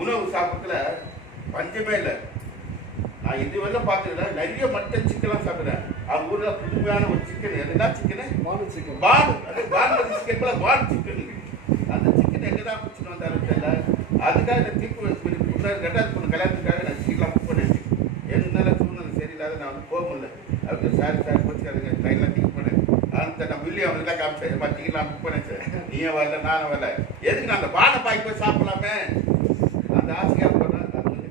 உணவு சாப்பிட்றதுல பஞ்சமே இல்லை. நான் இதுவரை பார்த்துக்கிறேன், நிறைய மட்டன் சிக்கன்லாம் சாப்பிட்றேன். அவங்க ஊரில் புதுமையான ஒரு சிக்கன், எதுனா சிக்கனு பான், அது பான்மதி சிக்கன் போல பான் சிக்கன். அந்த சிக்கன் எங்கே தான் பிடிச்சிட்டு வந்தாலும் தெரியல. அதுக்காக இந்த தீர்ப்பு ரெண்டாவது பொண்ணு கல்யாணத்துக்காக நான் சிக்கன்லாம் புக் பண்ணேன். என்னால சூழ்நிலை சரியில்லாத நான் வந்து போக முடியல. அதுக்கு சார் போச்சுக்காதுங்க, ட்ரெயின்லாம் டிக்கெட் பண்ணேன். அந்த நான் பில்லி அவனுக்குலாம் காமிச்சேன், எம்மா டிக்கெட்லாம் புக் பண்ணேன் சார், நீயே வரல நானும் வரல, எதுக்கு நான் அந்த பானை பாய்க்கு போய் சாப்பிடலாமே அந்த ஆசையாக போனேன். அது வந்து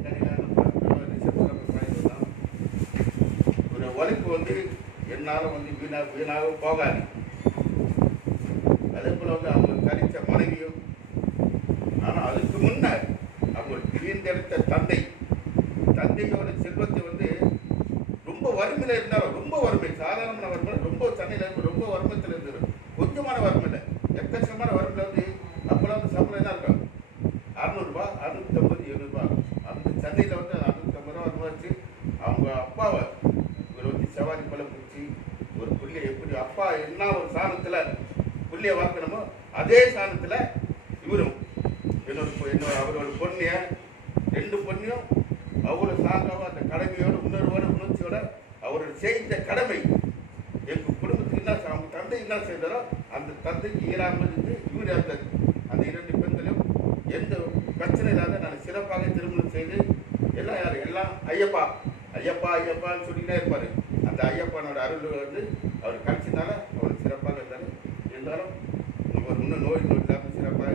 ஒரு உழைப்பு வந்து என்னாலும் வந்து வீணாக போகாது. அதே போல் வந்து அவங்க கரிச்ச மனைவியும், ஆனால் அதுக்கு முன்னர் அவங்க பிரிந்தெடுத்த தந்தையோட செல்வத்தை வந்து ரொம்ப வறுமையில் இருந்தாலும், ரொம்ப வறுமை, சாதாரணமான வறுமை, ரொம்ப சென்னையில் இருந்து ரொம்ப வறுமத்தில் இருந்தது. கொஞ்சமான வறுமை இல்லை, எக்கச்சக்கமான வறுமையில் வந்து அப்போலாம் வந்து சம்பளம் என்ன இருக்கும், 600 650 700. அந்த சென்னையில் வந்து 650 ரூபா வச்சு அவங்க அப்பாவை இவர் வந்து சவாரி போல பிடிச்சி ஒரு புள்ளியை எப்படி அப்பா என்ன ஒரு சாணத்தில் புள்ளியை வாக்கணுமோ அதே சாணத்தில் இவரும் அவரோட பொண்ணைய 2 பொண்ணையும் அவ்வளோ சாங்காக அந்த கடமையோட உணர்ச்சியோட அவரோட செய்த கடமை எங்கள் குடும்பத்துக்கு என்ன அவங்க தந்தை என்ன செய்தாரோ அந்த தந்தைக்கு ஈராமல் இருந்து இவர் அந்த 2 பெண்களையும் எந்த பிரச்சனை இல்லாத நான் சிறப்பாக திருமணம் செய்து எல்லாம் ஐயப்பான்னு சொல்லிக்கிட்டே இருப்பார். அந்த ஐயப்பானோட அருள் வந்து அவர் கழிச்சதுனால அவர் சிறப்பாக இருந்தாலும் ஒரு இன்னும் நோய் இல்லாமல் சிறப்பாக